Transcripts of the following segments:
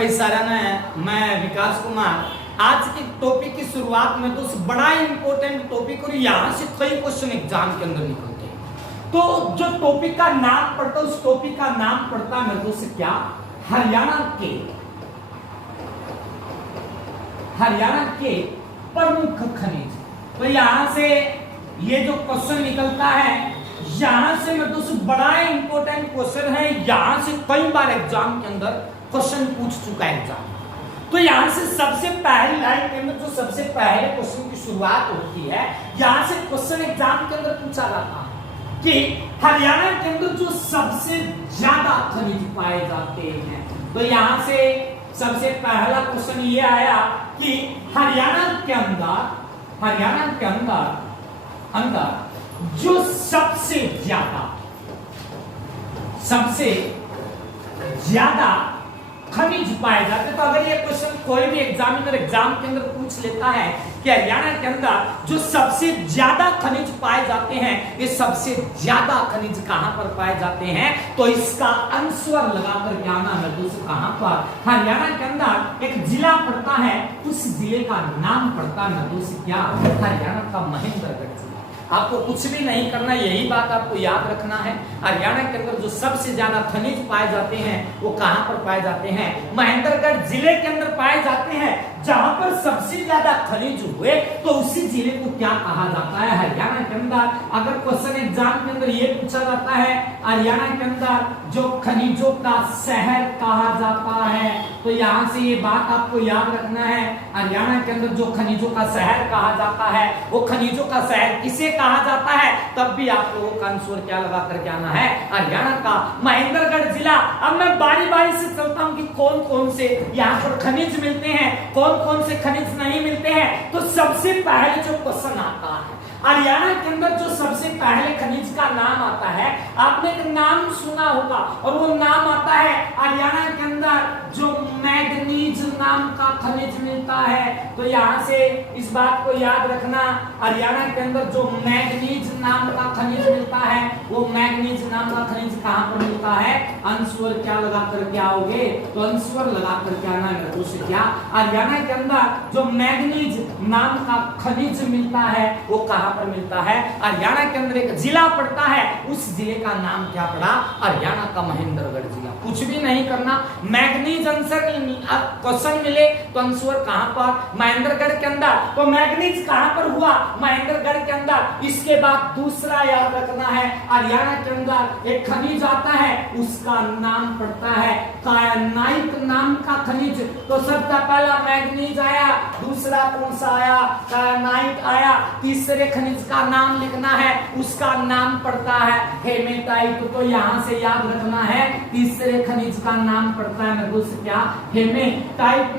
भाई सारा मैं विकास कुमार। आज की टॉपिक की शुरुआत में तो बड़ा इंपॉर्टेंट टॉपिक और यहाँ से कई क्वेश्चन एग्जाम के अंदर निकलते हैं। तो जो टॉपिक का नाम पढ़ता उस टॉपिक का नाम पढ़ता मेरे दोस्त क्या, हरियाणा के प्रमुख खनिज। तो यहाँ से ये जो क्वेश्चन निकलता है, यहां से मेरे दोस्त बड़ा इंपॉर्टेंट क्वेश्चन है। यहां से कई बार एग्जाम के अंदर क्वेश्चन पूछ चुका है एग्जाम। तो यहां से सबसे पहली लाइन के अंदर जो सबसे पहले क्वेश्चन की शुरुआत होती है, यहां से क्वेश्चन एग्जाम के अंदर पूछा जाता है कि हरियाणा के अंदर जो सबसे ज्यादा खनिज पाए जाते हैं। तो यहां से सबसे पहला क्वेश्चन ये आया कि हरियाणा के अंदर जो सबसे ज्यादा खनिज पाए जाते हैं। तो अगर ये क्वेश्चन कोई भी एग्जामिनर एग्जाम के अंदर पूछ लेता है कि हरियाणा के अंदर जो सबसे ज्यादा खनिज पाए जाते हैं, ये सबसे ज्यादा खनिज कहां पर पाए जाते हैं, तो इसका आंसर लगाकर क्या आना है दोस्तों, कहां पर हरियाणा के अंदर एक जिला पड़ता है, उस जिले का नाम पड़ता है दोस्तों क्या, हरियाणा का महेंद्रगढ़ जिला। आपको कुछ भी नहीं करना, यही बात आपको याद रखना है। हरियाणा के अंदर जो सबसे ज्यादा खनिज पाए जाते हैं वो कहां पर पाए जाते हैं, महेंद्रगढ़ जिले के अंदर पाए जाते हैं। जहां पर सबसे ज्यादा खनिज हुए तो उसी जिले को क्या कहा जाता है, हरियाणा के अंदर। अगर क्वेश्चन एग्जाम के अंदर ये पूछा जाता है हरियाणा के अंदर जो खनिजों का शहर कहा जाता है, तो यहां से ये बात आपको याद रखना है। हरियाणा के अंदर जो खनिजों का शहर कहा जाता है, वो खनिजों का शहर किसे कहा जाता है, तब भी आप लोगों का आंसर क्या लगा करके आना है, हरियाणा का महेंद्रगढ़ जिला। अब मैं बारी बारी से चलता हूं कि कौन कौन से यहाँ पर खनिज मिलते हैं, कौन कौन से खनिज नहीं मिलते हैं। तो सबसे पहले जो क्वेश्चन आता है, हरियाणा के अंदर जो सबसे पहले खनिज का नाम आता है, आपने एक नाम सुना होगा और वो नाम आता है हरियाणा के अंदर जो मैग्नीज नाम का खनिज मिलता है। तो यहाँ से इस बात को याद रखना, हरियाणा के अंदर जो मैग्नीज नाम का खनिज मिलता है, वो मैग्नीज नाम का खनिज कहाँ पर मिलता है, आंसर क्या लगा करके आओगे, तो आंसर लगा करके आना है दोस्तों क्या, हरियाणा के अंदर जो मैग्नीज नाम का खनिज मिलता है वो कहाँ पर मिलता है, हरियाणा के अंदर एक जिला पड़ता है, उस जिले का नाम क्या पड़ा, हरियाणा का महेंद्रगढ़ जिला। कुछ भी नहीं करना, मैग्नीज आंसर क्वेश्चन मिले तो आंसर कहां पर, महेंद्रगढ़ के अंदर। तो मैग्नीज कहां पर हुआ, महेंद्रगढ़ के अंदर। इसके बाद दूसरा याद रखना है, हरियाणा के अंदर एक खनिज आता है, उसका नाम पड़ता है कायानाइट नाम का खनिज। तो सबसे पहला मैग्नीज आया, दूसरा कौन सा आया, कायानाइट आया, तीसरे खनिज का नाम लिखना है, उसका नाम पड़ता है हेमेटाइट। तो यहां से याद रखना है, तीसरे खनिज का नाम पड़ता है दोस्त क्या, हेमेटाइट।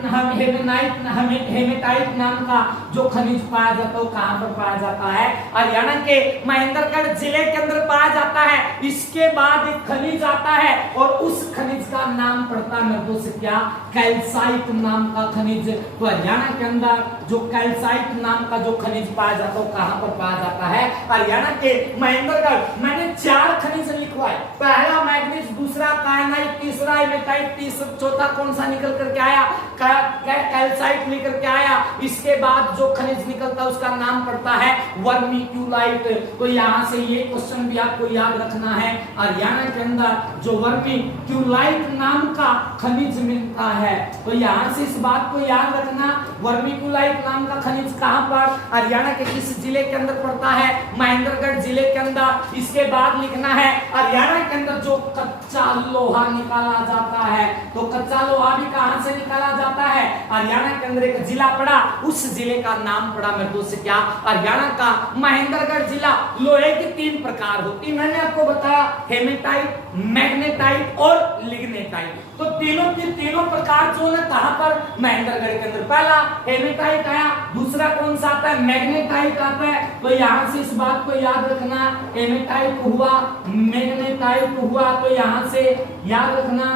हेमेटाइट नाम का जो खनिज पाया जाता है वो कहां पर पाया जाता है, हरियाणा के महेंद्रगढ़ जिले के अंदर पाया जाता है। इसके बाद एक खनिज आता है और उस खनिज का नाम पड़ता है दोस्त क्या, कैल्साइट नाम का खनिज। तो हरियाणा के अंदर जो कैल्साइट नाम का जो खनिज पाया जाता है वो कहां पर पाया जाता है, हरियाणा के महेंद्रगढ़। मैंने 4 खनिज लिखवाए, पहला मैग्नीज, दूसरा कायानाइट, तीसरा हेमेटाइट, चौथा कौन सा निकल करके आया, कैल्साइट निकल के आया। इसके बाद जो खनिज निकलता है उसका नाम पड़ता है वर्मिक्यूलाइट। तो यहां से ये क्वेश्चन भी आपको याद रखना है, हरियाणा के अंदर जो वर्मिक्यूलाइट नाम का खनिज मिलता है। तो यहां से इस बात को याद रखना, वर्मिक्यूलाइट नाम का खनिज कहां पर, हरियाणा के किस जिले के अंदर पड़ता है, महेंद्रगढ़ जिले के अंदर। इसके बाद लिखना है हरियाणा के अंदर जो कच्चा लोहा निकाला जाता है, तो कच्चा लोहा भी कहां से निकाला जाता है, हरियाणा के अंदर एक जिला पड़ा, उस जिले का नाम पड़ा मेरे दोस्त क्या, हरियाणा का महेंद्रगढ़ जिला। लोहे की 3 प्रकार होती, मैंने आपको बताया, हेमेटाइट, मैग्नेटाइट और लिग्नेटाइट। तो तीनों के तीनों प्रकार जो है कहां पर, महेंद्रगढ़ के अंदर। पहला हेमेटाइट आया, दूसरा कौन सा आता है, मैग्नेटाइट आता है। तो यहां से इस बात को याद रखना, हेमेटाइट हुआ, मैग्नेटाइट हुआ। तो यहां से याद रखना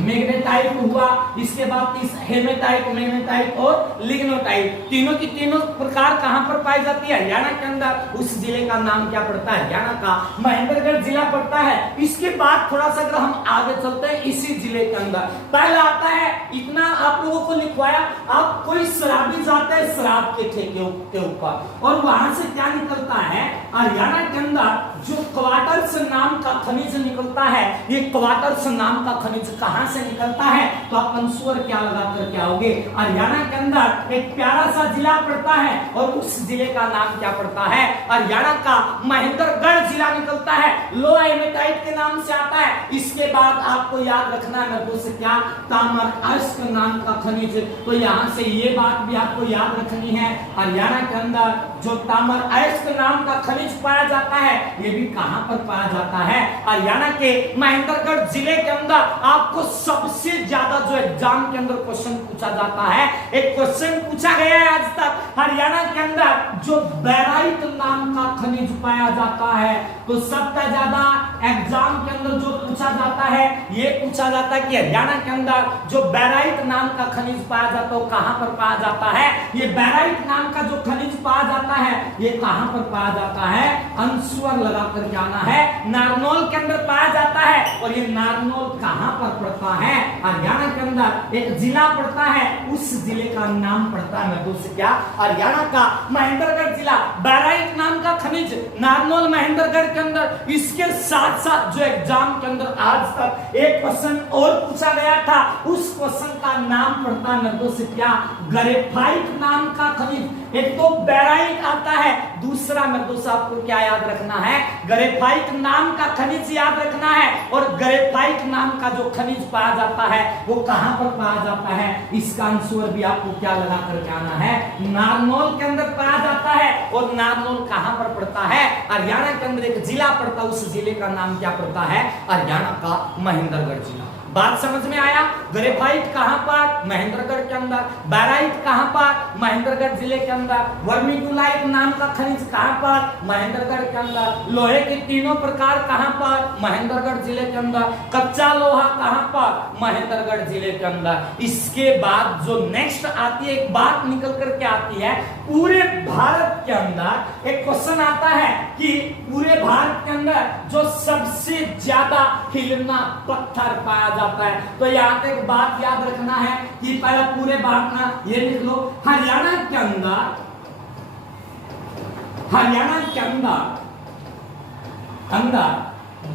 मैग्नेटाइट हुआ, इसके बाद हेमेटाइट, मैग्नेटाइट और लिग्नोटाइट, तीनों की तीनों प्रकार कहां पर पाई जाती है? हरियाणा के अंदर। उस जिले का नाम क्या पड़ता है? हरियाणा का महेंद्रगढ़ जिला पड़ता है। इसके बाद थोड़ा सा अगर हम आगे चलते हैं इसी जिले के अंदर, पहला आता है, इतना आप लोगों को लिखवाया, आप कोई शराबी जाता है शराब के ठेके के ऊपर और वहां से क्या निकलता है? हरियाणा के अंदर जो क्वार्टर्स नाम का खनिज निकलता है, ये क्वार्टर्स नाम का खनिज कहां से निकलता है? तो आप अंशुअर क्या लगा करके आओगे? हरियाणा के अंदर एक प्यारा सा जिला पड़ता है और उस जिले का नाम क्या पड़ता है? हरियाणा का महेंद्रगढ़ जिला निकलता है, लोहा हेमेटाइट के नाम से आता है। इसके बाद आपको याद रखना है से क्या? ताम्र अयस्क नाम का खनिज। तो यहां से ये बात भी आपको याद रखनी है, हरियाणा के अंदर जो ताम्र अयस्क नाम का खनिज पाया जाता है, ये भी कहां पर पाया जाता है? हरियाणा के महेंद्रगढ़ जिले के अंदर। आपको सबसे ज्यादा जो एग्जाम के अंदर क्वेश्चन पूछा जाता है, एक क्वेश्चन पूछा गया है आज तक, हरियाणा के अंदर जो बैराइट नाम का खनिज पाया जाता है, तो सबसे ज्यादा एग्जाम के अंदर जो पूछा जाता है, ये पूछा जाता है कि हरियाणा के अंदर जो बैराइट नाम का खनिज पाया जाता है, कहां पर पाया जाता है? ये बैराइट नाम का जो खनिज पाया जाता है, ये कहां पर पाया जाता है? अंशुअर लगा कर जाना है, नारनौल के अंदर पाया जाता है। और ये नारनौल कहां पर पड़ता है? हरियाणा के अंदर एक जिला पड़ता है, उस जिले का नाम पड़ता है क्या? हरियाणा का महेंद्रगढ़ जिला। बैराइट नाम का खनिज नारनौल महेंद्रगढ़ के अंदर। इसके साथ साथ जो एग्जाम के अंदर आज तक एक क्वेश्चन और पूछा गया था, उस क्वेश्चन का नाम पड़ता है क्या? ग्रेफाइट नाम का खनिज। एक तो बैराइट आता है, दूसरा आपको क्या याद रखना है? ग्रेफाइट नाम का खनिज याद रखना है। और ग्रेफाइट नाम का जो खनिज पाया जाता है, वो कहां पर पाया जाता है? इसका आंसर भी आपको क्या लगा करके आना है? नारनौल के अंदर पाया जाता है। और नारनौल कहां पर पड़ता है? हरियाणा के अंदर एक जिला पड़ता है, उस जिले का नाम क्या पड़ता है? हरियाणा का महेंद्रगढ़ जिला। बात समझ में आया? ग्रेफाइट कहां पर? महेंद्रगढ़ के अंदर। बैराइट कहां पर? महेंद्रगढ़ जिले के अंदर। वर्मिकुलाइट नाम का खनिज कहां पर? महेंद्रगढ़ के अंदर। लोहे के तीनों प्रकार कहां पर? महेंद्रगढ़ जिले के अंदर। कच्चा लोहा कहां पर? महेंद्रगढ़ जिले के अंदर। इसके बाद जो नेक्स्ट आती है, एक बात निकल करके आती है, पूरे भारत के अंदर एक क्वेश्चन आता है कि पूरे भारत के अंदर जो सबसे ज्यादा हिलना पत्थर पाया जाता है। तो यहाँ पे एक बात याद रखना है कि पहले पूरे भारत में ये लिख लो, हरियाणा के अंदर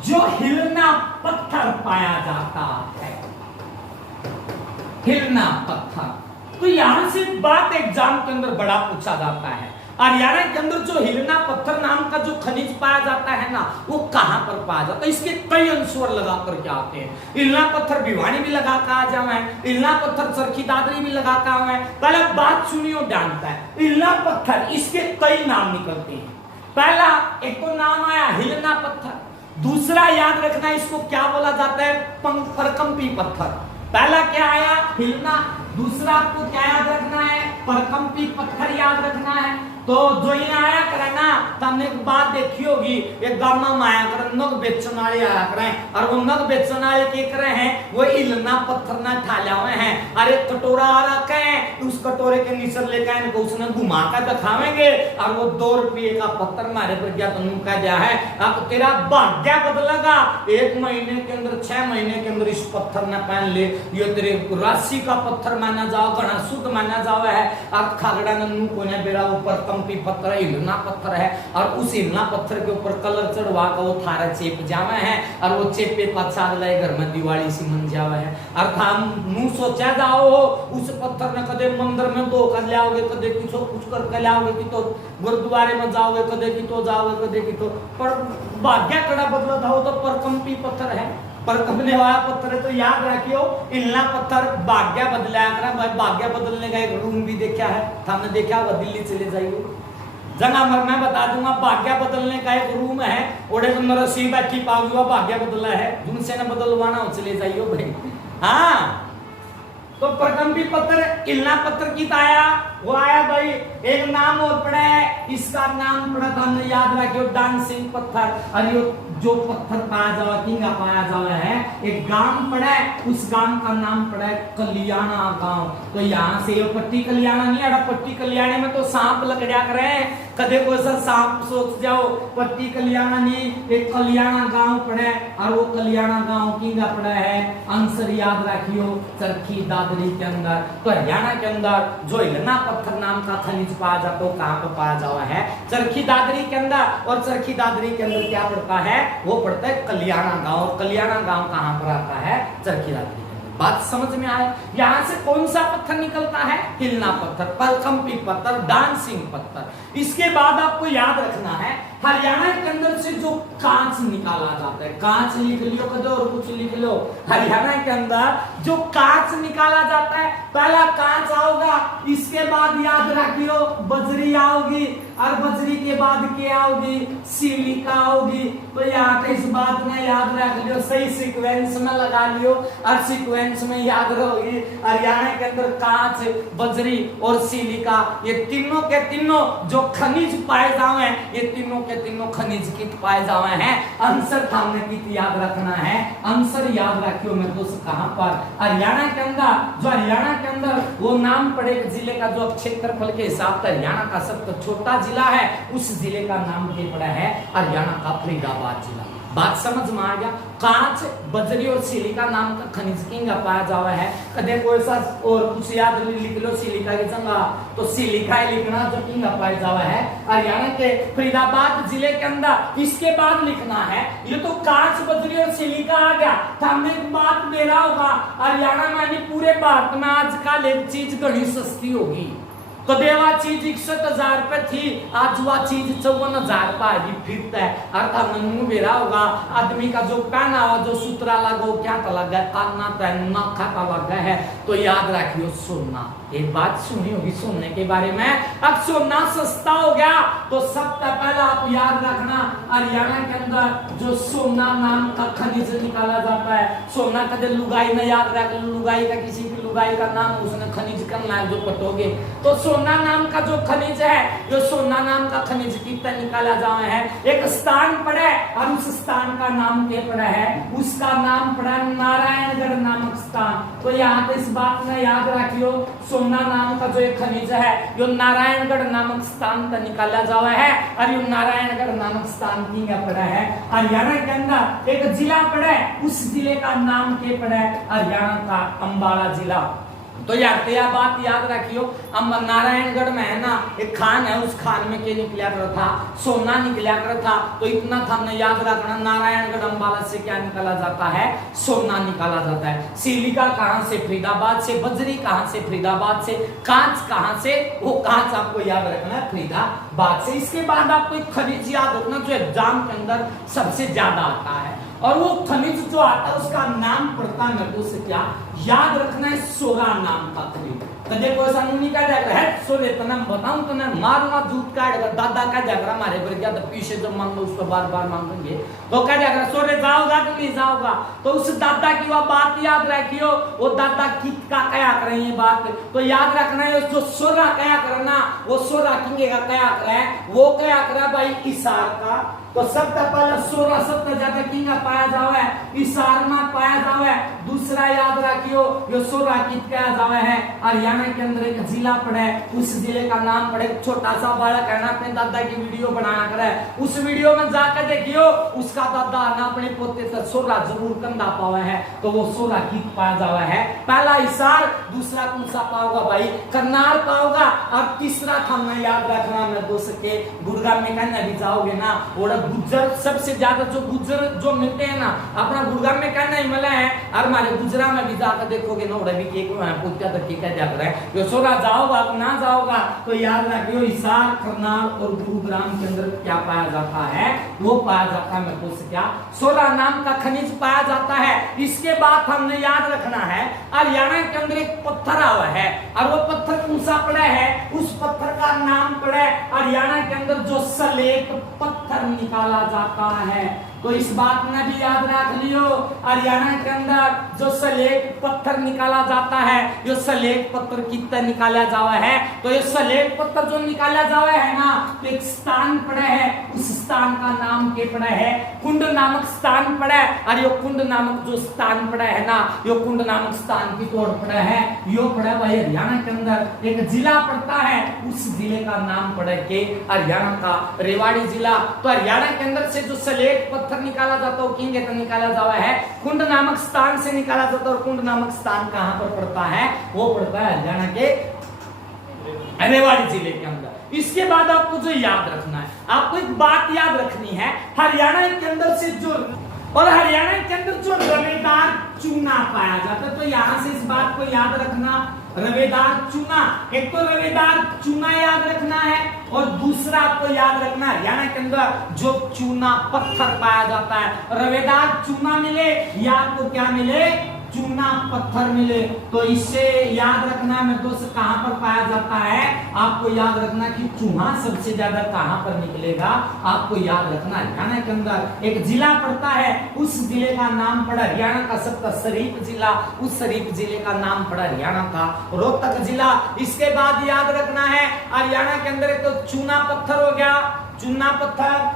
जो हिलना पत्थर पाया जाता है, हिलना पत्थर। तो यहां से बात एग्जाम के अंदर बड़ा पूछा जाता है, हरियाणा के अंदर जो हिलना पत्थर नाम का जो खनिज पाया जाता है ना, वो कहां पर पाया जाता है? इसके कई अंशुअर लगा करके आते हैं। हिलना पत्थर भिवानी भी लगा कर आ जाए, हिलना पत्थर चरखी दादरी भी लगा कर आए। पहले बात सुनियो जानता है, हिलना पत्थर इसके कई नाम निकलते हैं। पहला एक तो नाम आया हिलना पत्थर, दूसरा याद रखना इसको क्या बोला जाता है? परकंपी पत्थर। पहला क्या आया? हिलना, दूसरा आपको क्या याद रखना है? परकंपी पत्थर याद रखना है। तो जो ये आया करे ना, तो हमने एक बात देखी होगी, एक गामा में आया करे नग बेचन वाले आया करे, और वो नग बेचन वाले क्या करे हैं? वो हिलना पत्थर ना ठाले हुए हैं। अरे कटोरा आ रखा है, उस कटोरे के नीचे लेकर इनको उसने घुमा कर दिखावेंगे, और वो 2 रुपये का पत्थर मारे पर गया तो उनका क्या है? अब तेरा भाग्य बदलेगा। 1 महीने के अंदर, 6 महीने के अंदर इस पत्थर न पहन ले, ये तेरे राशि का पत्थर माना जाओ, घना शुद्ध माना जाओ है। अब खागड़ा नन्नू को ने बेरा ऊपर कंपी पत्थर हिलना पत्थर है, और उस हिलना पत्थर के ऊपर कलर चढ़वा का वो थारा चेप जावे है, और वो चेपे पछा लाए घर में दिवाली सी मन जावे है। और थाम मुंह सोचा जाओ उस पत्थर ने कदे मंदिर में धो कर लाओगे, कदे किछो कुछ कर के लाओगे, कि तो गुरुद्वारे में जाओगे, कदे की तो जाओगे, कदे की तो। पर भाग्य कड़ा बदला था, वो तो परकंपी पत्थर है, पर कंपने वाला पत्थर है। तो याद रखियो, हिलना पत्थर भाग्य बदलाया करा। भाई भाग्य बदलने का एक रूम भी देखा है, हमने देखा होगा, दिल्ली चले जाइए जगह मैं बता दूंगा, भाग्य बदलने का एक रूम है, ओडे तो नरसी बैठी पाओगे, भाग्य बदला है, जिनसे न बदलवाना हो चले जाइयो भाई। हाँ, तो परकंपी पत्थर, हिलना पत्थर की आया, वो आया भाई। एक नाम और पड़ा है, इसका नाम पड़ा था, हमने याद रखियो, डांसिंग पत्थर। और ये जो पत्थर पाया जावा किंगा पाया जावा है, एक गांव पड़ा है, उस गांव का नाम पड़ा है कलियाणा गांव। तो यहाँ से ये पट्टी कलियाणा नहीं है, पट्टी कलियाणे में तो सांप लकड़िया करे, कदे को ऐसा सांप सोच जाओ, पट्टी कलियाणा नहीं, एक कलियाणा गांव पड़ा है, और वो कलियाणा गांव किंगा पड़ा है, आंसर याद रखियो चरखी दादरी के अंदर। तो हरियाणा के अंदर जो हिलना पत्थर नाम का खनिज पाया जाता है, कहाँ पे पाया जावा है, चरखी दादरी के अंदर। और चरखी दादरी के अंदर क्या पड़ता है, वो पड़ता है कलियाणा गांव। कलियाणा गांव कहाँ पर आता है, चरखी दादरी। बात समझ में आए? यहां से कौन सा पत्थर निकलता है, हिलना पत्थर, पलकंपी पत्थर, डांसिंग पत्थर। इसके बाद आपको याद रखना है हरियाणा के अंदर से जो कांच निकाला जाता है, कांच लिख लियो कदो और कुछ लिख लो, हरियाणा के अंदर जो कांच निकाला जाता है, पहला कांच आओगा, इसके बाद याद रखियो बजरी आओगी, और बजरी के बाद क्या आओगी, सिलिका आओगी। तो यहाँ पे इस बात में याद रख लियो, सही सीक्वेंस में लगा लियो और सीक्वेंस में याद रहोगी। हरियाणा के अंदर कांच, बजरी और सिलिका, ये तीनों के तीनों जो खनिज पाए जावे, ये तीनों के तीनों खनिज कित पाए जावे हैं। आंसर थामने की याद रखना है, आंसर याद रखियो मेरे दोस्त कहां पर, हरियाणा के अंदर। जो हरियाणा के अंदर वो नाम पड़ेगा जिले का, जो क्षेत्रफल के हिसाब से हरियाणा का सबसे छोटा जिला है, उस जिले का नाम क्या पड़ा है, हरियाणा का फरीदाबाद जिला। बात समझ में आ गया? कांच, बजरी और सिलिका नाम का खनिज किंगा पाया जावा है। कदे कोई सा और कुछ याद लिख लो सिलिका की जगह, तो सिलिका ही लिखना जो किंगा पाया जावा है हरियाणा के फरीदाबाद जिले के अंदर। इसके बाद लिखना है, ये तो कांच, बजरी और सिलिका आ गया, तो हमें एक बात मेरा होगा, हरियाणा में पूरे भारत में आजकल एक चीज घनी सस्ती होगी। तो देवा चीज 61,000 रुपए थी, आज वह चीज 54,000 रुपए फिरता है। अर्थात मन बेरा होगा, आदमी का जो पहनावा, जो सूत्रा लगा, क्या तो लगा, काना तो नखा का लगा है। तो याद रखियो सोना, एक बात सुनी होगी सोने के बारे में। अब सोना सस्ता हो गया, तो सबसे पहले आप याद रखना हरियाणा के अंदर जो सोना नाम का खनिज निकाला जाता है। सोना का जो लुगाई में याद रख, लुगाई का किसी की लुगाई का नाम उसने खनिज करना है जो पटोगे, तो सोना नाम का जो खनिज है, जो सोना नाम का खनिज कितना निकाला जावा है, एक स्थान पड़ा है, और उस स्थान का नाम क्या पड़ा है, उसका नाम पड़ा नारायणगढ़ नामक स्थान। तो यहाँ पे इस बात में याद रखियो सोना नाम का जो एक खनिज है, जो नारायणगढ़ नामक स्थान का निकाला जावा है, और ये नारायणगढ़ नामक स्थान की पड़ा है हरियाणा के अंदर। एक जिला पड़ा है, उस जिले का नाम क्या पड़ा है, हरियाणा का अंबाला जिला। तो यार यह बात याद रखियो, नारायणगढ़ में है ना एक खान है, उस खान में क्या निकला कर था, सोना निकला कर था। तो इतना था हमने याद रखना, नारायणगढ़ अंबाला से क्या निकाला जाता है, सोना निकाला जाता है। सिलिका कहां से, फरीदाबाद से। बजरी कहां से, फरीदाबाद से। कांच कहां से, वो कांच आपको याद रखना है फरीदाबाद से। इसके बाद आपको एक खनिज याद रखना जो एग्जाम के अंदर सबसे ज्यादा आता है, और वो खनिज जो आता है उसका नाम पड़ता है, मेरे से क्या याद रखना है, सोरा नाम का खनिज। कदे कोई सानूनी का जाकर है सोरे तना बताऊं तो ना मारूंगा दूध काटेगा, दादा का जाकर हमारे पर क्या, तो पीछे जो मांगो उसको बार बार मांगेंगे, तो क्या जाकर सोरे जाओगा कि नहीं जाओगा। तो उस दादा की वह बात याद रखियो, वो दादा कित का क्या कर रही है बात, तो याद रखना है जो सोरा क्या करना, वो सोरा किंगे का क्या करे, वो क्या करे भाई इशार का। तो सबसे पहले सोरा सबसे ज्यादा किंगा पाया जावे, इशार में पाया जावे। दूसरा याद रखियो जो सोरा कित क्या जावे है, हरियाणा के अंदर एक जिला पड़े, उस जिले का नाम पड़े। छोटा सा बालक है ना, अपने दादा की वीडियो बनाया करे, उस वीडियो में जाकर देखियो उसका दादा ना अपने पोते से सोरा जरूर कंधा पावा है, तो वो सोरा कित पाया जावा है। पहला इशार, दूसरा कौन सा पाओगा भाई, करनाल पाओगा। अब तीसरा था मैं याद रखना मैं दोस्त के गुड़गांव में कहने भी जाओगे ना, और गुज्जर सबसे ज्यादा जो गुज्जर जो मिलते हैं ना, अपना गुड़गांव में कहना ही मिला है, और हमारे गुजरा में भी जाकर देखोगे ना, भी के पूछता तो ठीक है जाकर है, जो सोरा जाओगा ना जाओगा। तो याद रखियो हिसार, करनाल और गुरुग्राम के अंदर क्या पाया जाता है, वो पाया जाता है मेरे को क्या, सोरा नाम का खनिज पाया जाता है। इसके बाद हमने याद रखना है हरियाणा के अंदर एक पत्थर आवा है, और वो पत्थर कौन सा पड़ा है, उस पत्थर का नाम पड़ा है हरियाणा के अंदर जो सलेट पत्थर निकाला जाता है। तो इस बात में भी याद रख लियो, हरियाणा के अंदर जो सलेट पत्थर निकाला जाता है, जो सलेट पत्थर कितना निकाला जावा है, तो ये सलेट पत्थर जो निकाला जावा है ना, तो एक स्थान पड़ा है, उस स्थान का नाम के पड़ा है कुंड नामक स्थान पड़ा है। और यो कुंड नामक जो स्थान पड़ा है ना, यो कुंड नामक स्थान की तोड़ पड़ा है, यो पड़ा भाई हरियाणा के अंदर एक जिला पड़ता है, उस जिले का नाम पड़ा के हरियाणा का रेवाड़ी जिला। तो हरियाणा के अंदर से जो सलेट पत्थर निकाला जाता है, किंग तो निकाला जावा है कुंड नामक स्थान से निकाला जाता है। और कुंड नामक स्थान कहां पर पड़ता है, वो पड़ता है हरियाणा के रेवाड़ी जिले के अंदर। इसके बाद आपको जो याद रखना है, आपको एक बात याद रखनी है, हरियाणा के अंदर से जो और हरियाणा के अंदर जो रवेदार चूना पाया जाता है, तो यहां से इस बात को याद रखना, रवेदार चूना, एक तो रवेदार चूना याद रखना है और दूसरा आपको याद रखना हरियाणा के अंदर जो चूना पत्थर पाया जाता है, रवेदार चूना मिले या आपको क्या मिले, चूना पत्थर मिले। तो इससे याद रखना है दोस्त कहां पर पाया जाता है, आपको याद रखना कि चूहा सबसे ज्यादा कहां पर निकलेगा, आपको याद रखना हरियाणा के अंदर एक जिला पड़ता है, उस जिले का नाम पड़ा हरियाणा का सबका शरीफ जिला, उस शरीफ जिले का नाम पड़ा हरियाणा का रोहतक जिला। इसके बाद याद रखना है हरियाणा के अंदर एक तो चूना पत्थर हो गया, चूना पत्थर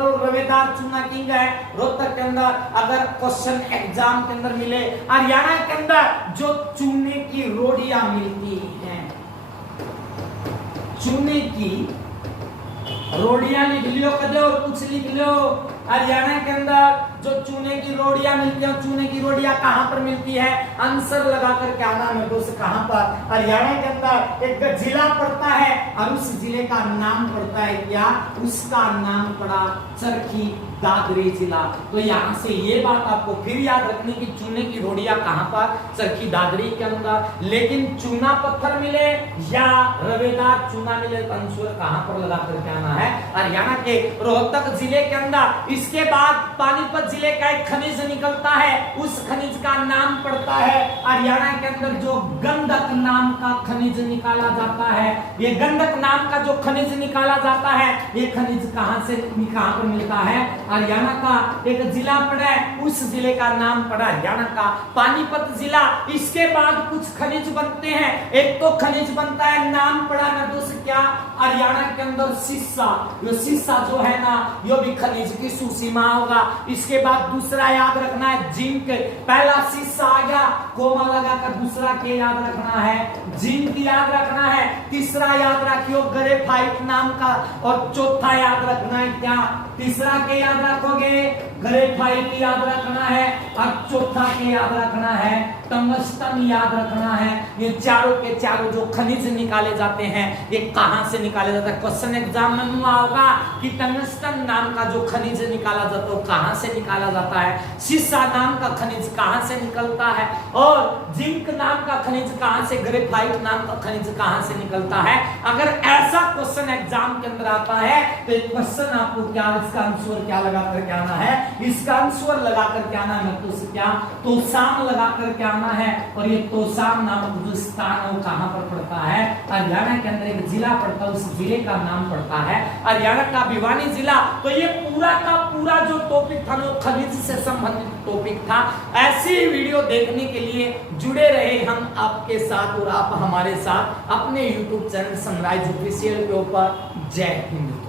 और रवेदार चूना किंग है रोहतक के अंदर। अगर क्वेश्चन एग्जाम के अंदर मिले, हरियाणा के अंदर जो चूने की रोटियां मिलती हैं, चूने की रोटियां लिख लियो कदे और कुछ लिख लियो। हरियाणा के अंदर जो चूने की रोटियां मिलती है, चूने की रोटियां कहां पर मिलती है, आंसर लगाकर क्या नाम है दोस्त, कहां पर, हरियाणा के अंदर एक जिला पड़ता है और उस जिले का नाम पड़ता है क्या, उसका नाम पड़ा चरखी दादरी जिला। तो यहाँ से ये बात आपको फिर याद रखनी कि चूने की रोटियां कहां पर, चरखी दादरी के अंदर। लेकिन चूना पत्थर मिले या रवेदार चूना मिले तो आंसर कहां पर लगाकर क्या आना है, हरियाणा के रोहतक जिले के अंदर। इसके बाद पानीपत जिले का एक खनिज निकलता है, उस खनिज का नाम पड़ता है हरियाणा के अंदर जो गंधक नाम का खनिज निकाला जाता है। ये गंधक नाम का जो खनिज निकाला जाता है, ये खनिज कहां पर मिलता है, हरियाणा का एक जिला पड़ा है, उस जिले का नाम पड़ा हरियाणा का पानीपत जिला। इसके बाद कुछ खनिज बनते हैं, एक तो खनिज बनता है, नाम पड़ा ना दोस्त क्या, हरियाणा के अंदर सीसा। ये सीसा जो है ना, यो भी खनिज की सुसीमा होगा। इसके बाद दूसरा याद रखना है जिंक, पहला सीसा आ गया कोमा लगाकर, दूसरा के याद रखना है जिंक याद रखना है, तीसरा याद रखियो ग्रेफाइट नाम का, और चौथा याद रखना है क्या, तीसरा के याद रखोगे ग्रेफाइट याद रखना है, और चौथा के याद रखना है टंगस्टन याद रखना है। ये चारों के चारों जो खनिज निकाले जाते हैं, ये कहां से निकाले जाते हैं, क्वेश्चन एग्जाम में हुआ होगा कि टंगस्टन नाम का जो खनिज निकाला जाता है कहां से निकाला जाता है, सीसा नाम का खनिज कहां से निकलता है, और जिंक नाम का खनिज कहां से, ग्रेफाइट नाम का खनिज कहां से निकलता है। अगर ऐसा क्वेश्चन एग्जाम के अंदर आता है तो एक क्वेश्चन आपको क्या, इसका आंसर क्या लगा करके आना है, इसका आंसर लगा करके आना है तो क्या, तोसाम लगा करके आना है। और ये तोसाम नामक जो स्थान है वो कहां पर पड़ता है, हरियाणा के अंदर एक जिला पड़ता है, उस जिले का नाम पड़ता है हरियाणा का भिवानी जिला। तो ये पूरा का पूरा जो टॉपिक था वो खनिज से संबंधित टॉपिक था। ऐसी वीडियो देखने के लिए जुड़े रहे हम आपके साथ और आप हमारे साथ अपने YouTube चैनल सनराइज ऑफिशियल के ऊपर। जय हिंद।